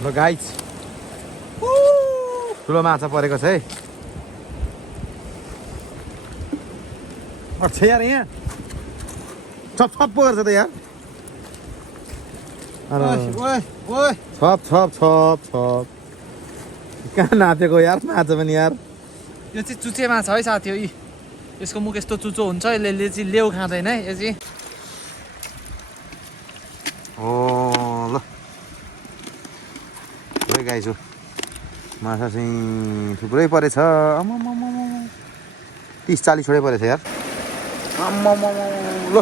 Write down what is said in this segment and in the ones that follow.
ल गाइस ठुलो माछा परेको छ है। छ यार यहाँ छप छप पो गर्छ त यार। छप छप छप छप कहाँ नापेको यार माछा पनि यार। यो चाहिँ चुचे माछा है साथी हो। यसको मुख यस्तो चुचो हुन्छ, यसले चाहिँ लेउ खाँदैन है यो चाहिँ। ल थुप्रै गाई छु माछा चाहिँ थुप्रै परेछ। 30-40 छोडै परेछ यार। ल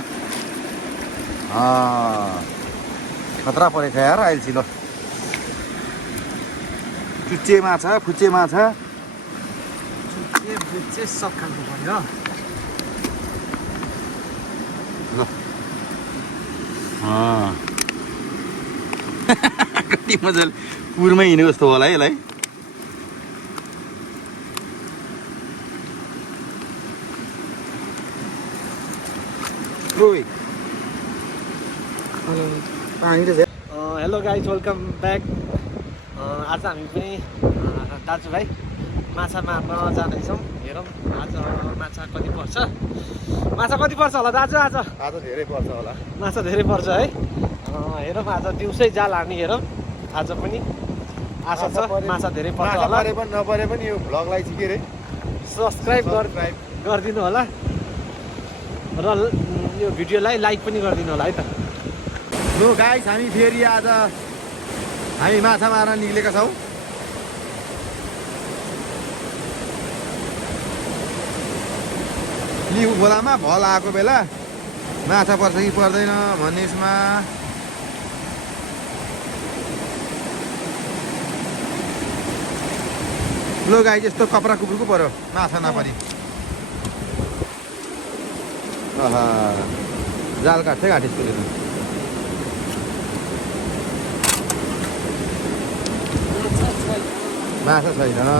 खतरा परेछ यार अहिले चाहिँ। ल चुच्चे माछा फुच्चे माछा चुचे बुच्चे सब खालको भयो। ल कति मजाले पुरमै हिँडेको जस्तो होला है यसलाई। Hello guys, welcome back. आज हामी पनि दाजुभाइ माछा मार्न जाँदैछौँ। हेरौँ आज माछा कति पर्छ। माछा कति पर्छ होला दाजु? आज धेरै पर्छ होला। माछा धेरै पर्छ है। हेरौँ आज दिउँसै जाल हार्ने। हेरौँ आज पनि आशा छ माछा धेरै पर्छ होला। परे पनि नपरे पनि यो भ्लगलाई चाहिँ के अरे सब्सक्राइब गरिदिनु होला र यो भिडियोलाई लाइक पनि गरिदिनु होला है त। लो गाइस हामी फेरि आज हामी माछा मार्न निक्लेका छौँ। लिउ खोलामा भल आएको बेला माछा पर्छ कि पर्दैन भन्ने यसमा लो गाइस यस्तो कपडा कुपुरको पर्यो माछा नपरी। जाल काट्दै घाँटी सुरेर माछा छैन।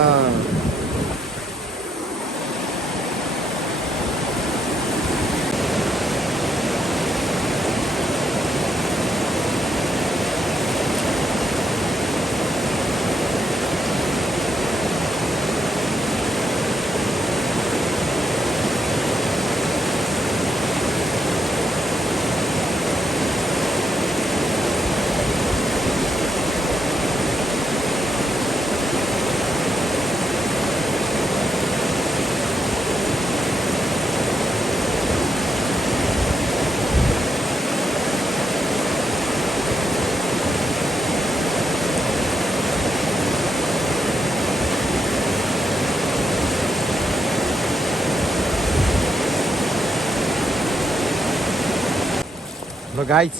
ल गाइस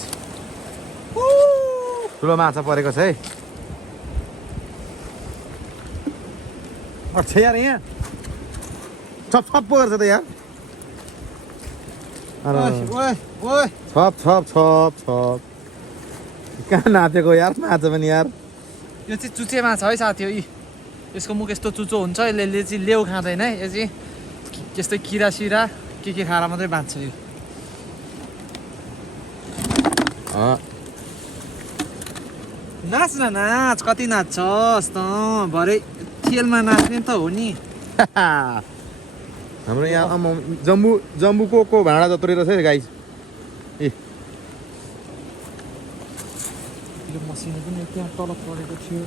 ठुलो माछा परेको छ है। छ यार यहाँ छप छप पो गर्छ त यार। छप छप छप छप कहाँ नापेको यार माछा पनि यार। यो चाहिँ चुचे माछा है साथी हो। यसको मुख यस्तो चुचो हुन्छ, यसले चाहिँ लेउ खाँदैन है यो चाहिँ। त्यस्तै किरा सिरा के खाएर मात्रै बाँच्छ यो। नाच न नाच, कति नाच्छस् त भरे खेलमा नाच्ने त हो नि। हाम्रो यहाँ जम्बुको भाँडा जत्रो रहेछ है गाइस। मसिनो पनि त्यहाँ तल परेको थियो।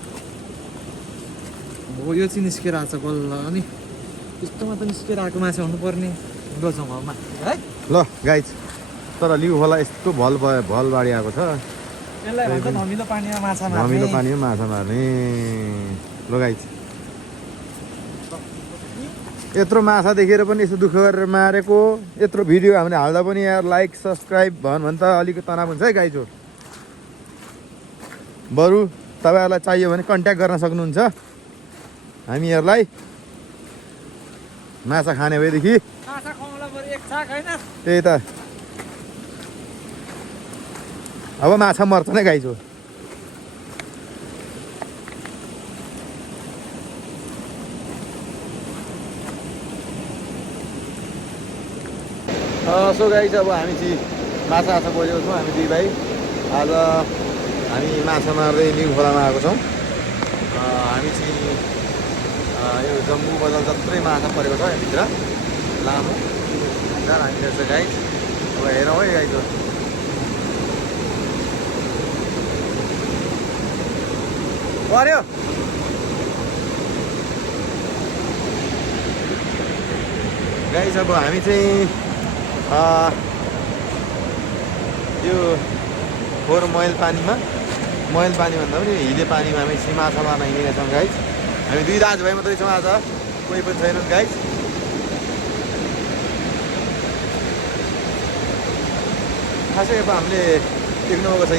हो यो चाहिँ निस्केर आएको छ बल्ल। अनि यस्तोमा त निस्केर आएको माछा हुनुपर्ने। लजाउँ अब माथि है। ल गाइस तर लिउ होला यस्तो भलबाडी आएको छ। यसलाई भन्छ धमिलो पानीमा माछा मार्ने। धमिलो पानीमा माछा मार्ने। ल गाइस यत्रो माछा देखेर पनि यस्तो दुःख गरेर मारेको, यत्रो भिडियो हामीले हाल्दा पनि यार लाइक सब्सक्राइब भने त अलिकति तनाव हुन्छ है गाइस। बरु तपाईँहरूलाई चाहियो भने कन्ट्याक्ट गर्न सक्नुहुन्छ हामीहरूलाई। माछा खाने भएदेखि त्यही त अब माछा मर्छ नै गाइस हो। सो गाइस अब हामी चाहिँ माछा बोलेको छौँ। हामी दुई भाइ आज हामी माछा मार्दै लिउ खोलामा आएको छौँ। हामी चाहिँ यो जम्बू बजार जत्रै माछा परेको छ यहाँभित्र लामो हामीतिर छ गाइस। अब हेरौँ है गाइस पर्यो गाइस। अब हामी चाहिँ यो फोहोर मैल पानीमा भन्दा पनि हिले पानीमा हामी चाहिँ माछा मार्न हिँडेका छौँ गाइस। हामी 2 दाजुभाइ मात्रै छौँ आज, कोही पनि छैनन् गाइस। खासै अब हामीले देख्नुभएको छ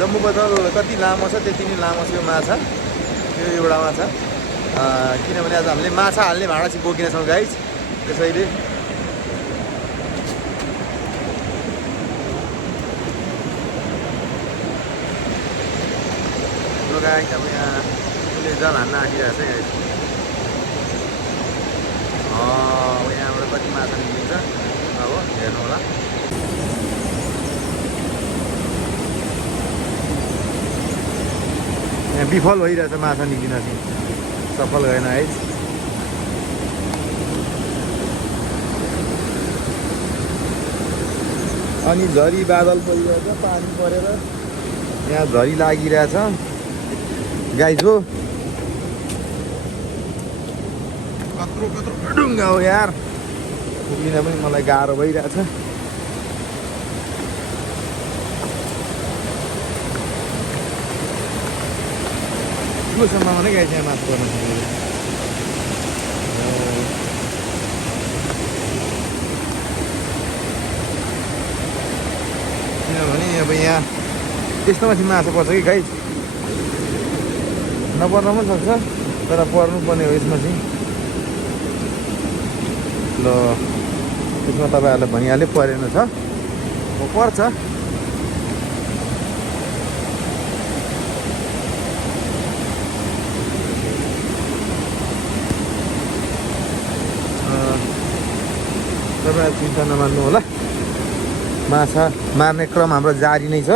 जम्बू बजार कति लामो छ त्यति नै लामो छ यो माछा, यो एउटा माछा। किनभने आज हामीले माछा हाल्ने भाँडा चाहिँ बोकिने छौँ गाइस, त्यसैले गाइस अब यहाँ उसले जाल हान्न आँटिरहेको छ गाइस। अब यहाँबाट कति माछा निस्किन्छ अब हेर्नु होला। यहाँ विफल भइरहेछ माछा निस्किन चाहिँ, सफल गएन है। अनि झरी बादल परिरहेछ, पानी परेर यहाँ झरी लागिरहेछ गाइस हो। कत्रो ढुङ्गा हो यार, पुगिन पनि मलाई गाह्रो भइरहेछ। ठुलोसम्ममा नै गाइस यहाँ माछा पर्न सक्दैन। किनभने अब यहाँ त्यस्तो माथि माछा पर्छ कि गाइस, नपर्न पनि सक्छ तर पर्नुपर्ने हो यसमा चाहिँ। ल त्यसमा तपाईँहरूलाई भनिहालेँ परेन छ, पर्छ। तपाईँहरू चिन्ता नमान्नु होला, माछा मार्ने क्रम हाम्रो जारी नै छ।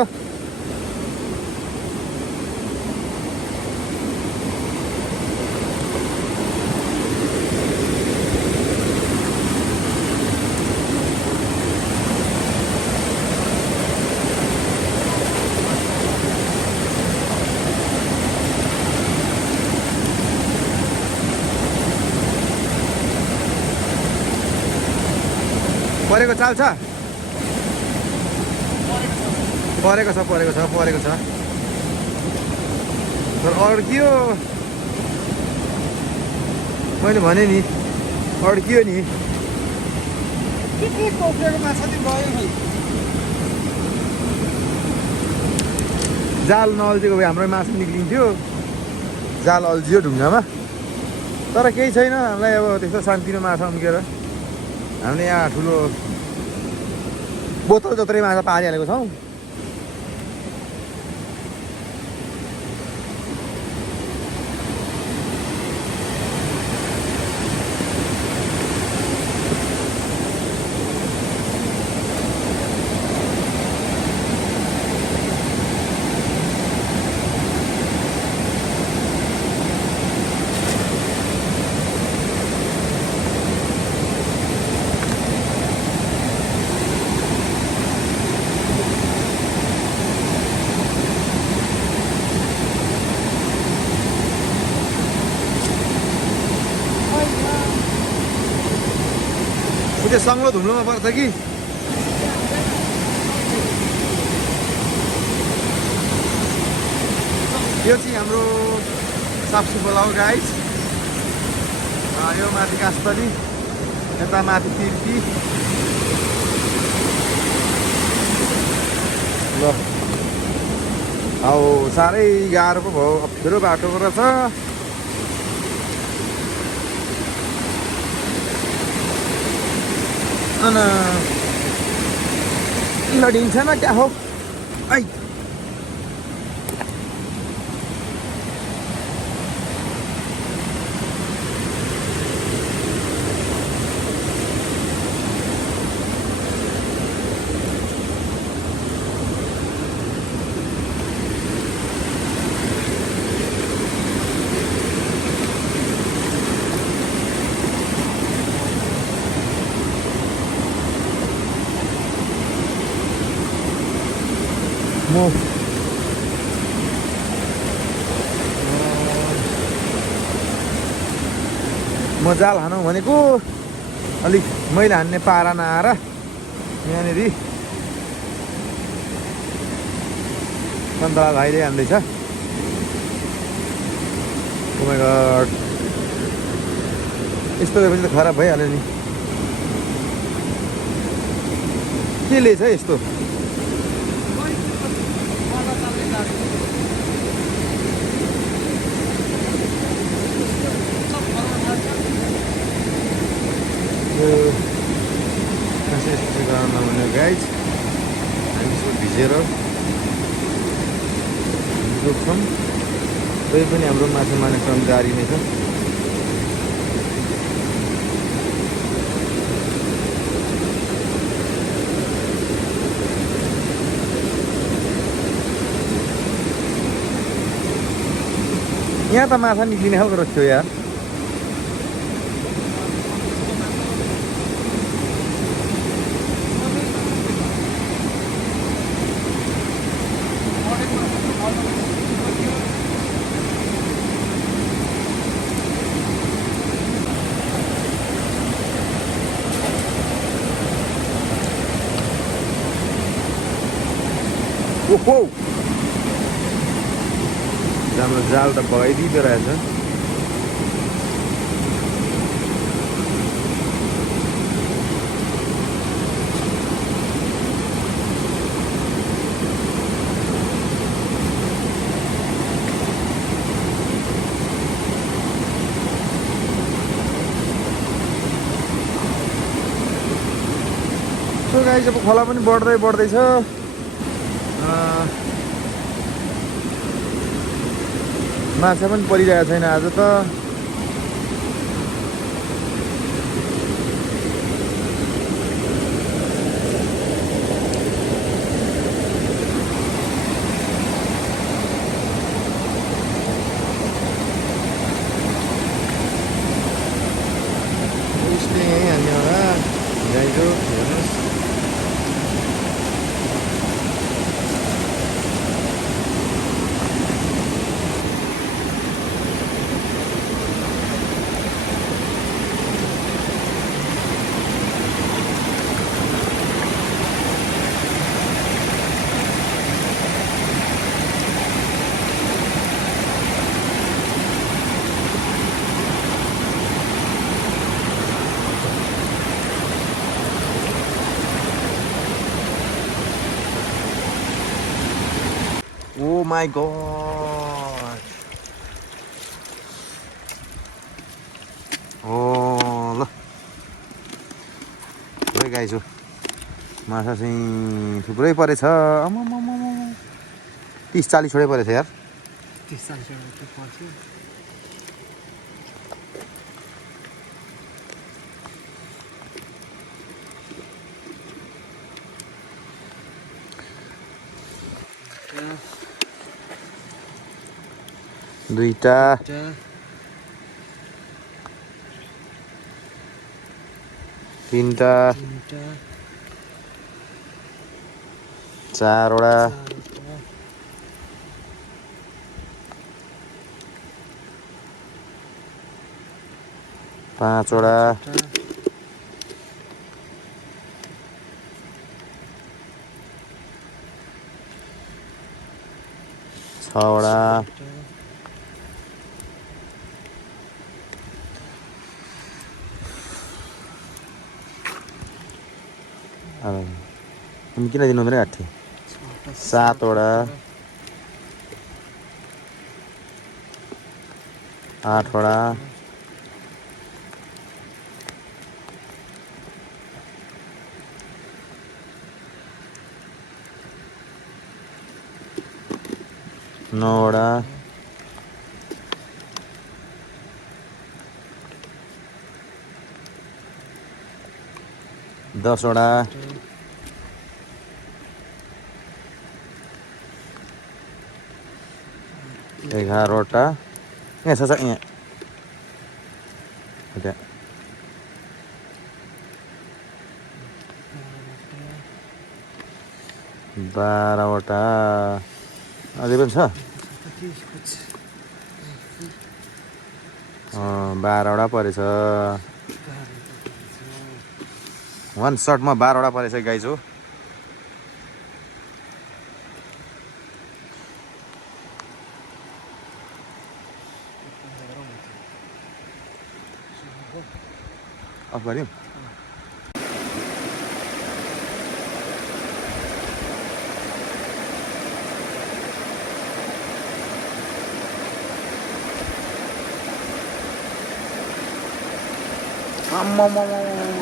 परेको चाल छ, परेको छ तर अड्कियो। मैले भने नि अड्कियो नि। जाल नअल्झिएको भए हाम्रो माछा निक्लिन्थ्यो, जाल अल्झियो ढुङ्गामा। तर केही छैन, हामीलाई अब त्यस्तो शान्तिमा माछा उम्केर हामीले यहाँ ठुलो बोतल जत्रै माछा पारिहालेको छौँ। त्यो सङ्लो धुम्लोमा पर्छ कि यो चाहिँ हाम्रो साप्सु बोलाउ गाइस। यो माथि कास्पली, यता माथि तिर्की। ल अब साह्रै गाह्रो पो भयो, अप्ठ्यारो बाटो रहेछ। लडिन्छ न क्या हो ऐ। म जाल हानौँ भनेको अलिक मैले हान्ने पारा नआएर यहाँनिर सन्तला भाइले हान्दैछ। Oh my god, यस्तो भएपछि त खराब भइहाल्यो नि। के लिएछ यस्तो? यस्तो गर्न नहुने गाइज, हामी यसो भिजेर जोख्छौँ। तै पनि हाम्रो माछा मार्ने क्रम जारी नै छ। यहाँ त माछा निक्लिने खालको रहेछ यार। ओहो, हाम्रो जाल त भगाइदिँदो रहेछ। सो गाइस, अब खोला पनि बढ्दैछ। माछा पनि परिरहेको छैन आज त। उसले यहीँ हान्ने होला गाईको। हेर्नुहोस्, oh my god, oh ल थुप्रै गाई छु। माछा चाहिँ थुप्रै परेछ। 30-40 छोडै परेछ यार। 30-40 पर्छ। दुईटा, तीनटा, चारवटा, पाँचवटा, छवटा, तिमी किन दिनु हुँदैन काट्थे? 7वटा, 8वटा, 9वटा, 10वटा, 11वटा, यहाँ छ यहाँ, 12वटा, अझै पनि छ। 12वटा परेछ। वान सर्टमा 12वटा परेछ गाइज हो। अफ गऱ्यौँ।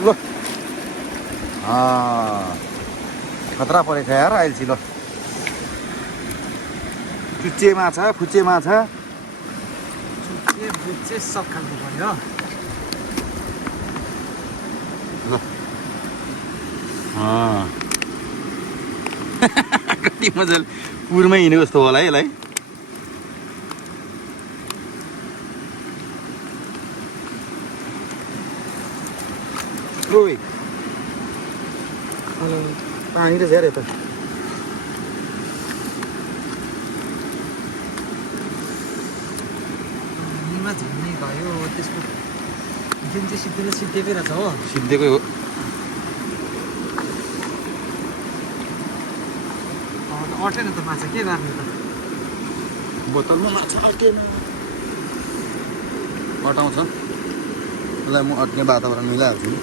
ल खतरा परेछ यार अहिले ल। चुच्चे माछा फुच्चे माछा बुच्चे सब खालको पर्यो। ल कति मजाले पुरमै हिँडेको जस्तो होला है यसलाई। ओइ पानी त झ्यार यता। पानीमा झन्नै भयो त्यसको जुन चाहिँ सिद्धेकै रहेछ हो। सिद्धेकै हो। अटेन त माछा के गर्ने त। बोतलमा माछा अट्केन। अटाउँछ यसलाई म अट्ने वातावरण मिलाइहाल्छु नि।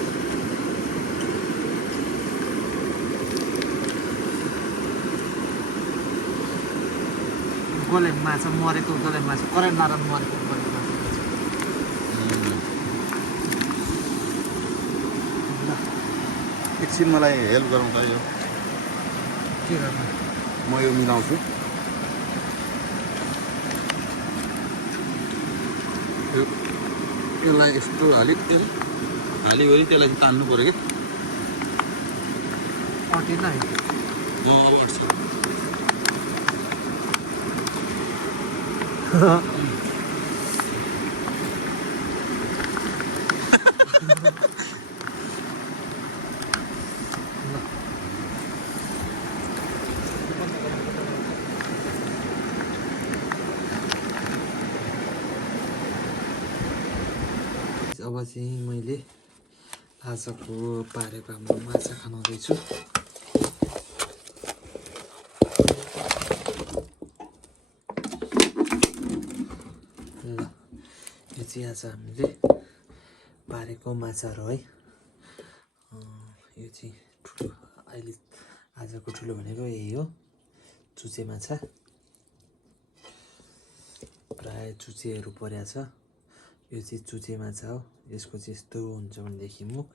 गोले माछा मरेको गोले माछा करेन्ट लाएर मरेको गोले माछा। एकछिन मलाई हेल्प गरौँ त यो के गर्नु म यो मिलाउँछु। यसलाई यस्तो हालिवरि त्यसलाई चाहिँ तान्नु पऱ्यो क्या। अटेन है। अब अट्छ। अब चाहिँ मैले आजको पारेको हाम्रो माछा खानाउँदैछु। ल यो चाहिँ आज हामीले पारेको माछाहरू है। यो चाहिँ ठुलो अहिले आजको ठुलो भनेको यही हो, चुचे माछा। प्राय चुचेहरू परेको छ। यो चाहिँ चुचे माछा हो। यसको चाहिँ यस्तो हुन्छ भनेदेखि मुख।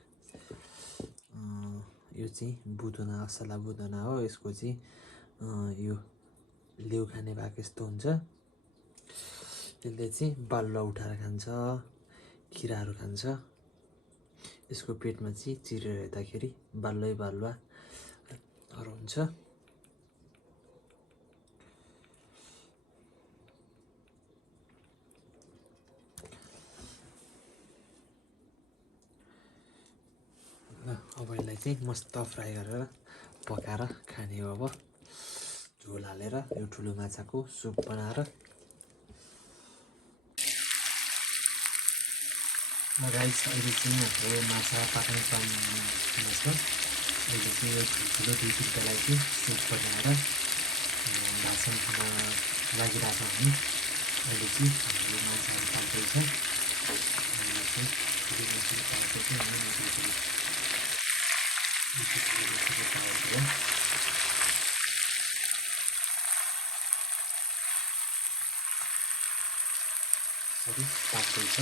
यो चाहिँ बुदुना असला बुदुना हो। यसको चाहिँ यो लेउ खाने भएको यस्तो हुन्छ। यसले चाहिँ बालुवा उठाएर खान्छ, किराहरू खान्छ। यसको पेटमा चाहिँ चिरेर हेर्दाखेरि बालुवाहरू हुन्छ। अब यसलाई चाहिँ मस्त फ्राई गरेर पकाएर खाने हो। अब झोल हालेर यो ठुलो माछाको सुप बनाएर। गाइस अहिले चाहिँ हाम्रो माछा पाक्ने काम छ। अहिले चाहिँ यो ठुलो 2 रुपियाँलाई चाहिँ सुप बनाएर भाषणमा लागिरहेको हामी। अहिले चाहिँ हाम्रो माछाहरू पाक्दैछ। पाक्दैछ।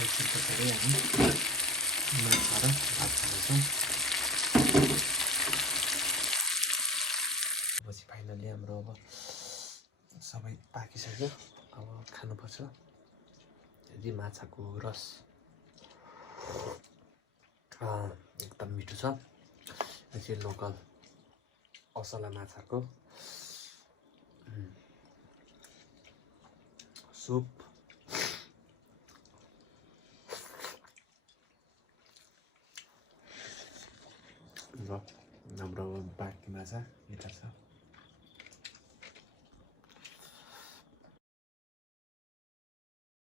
एकछिन पछाडि हामी माछा र भात खानेछौँ। पछि फाइनली हाम्रो अब सबै पाकिसक्यो। अब खानुपर्छ। यदि माछाको रस एकदम मिठो छ। यो चाहिँ लोकल असला माछाको सुप। र हाम्रो बाँकी माछा यता छ।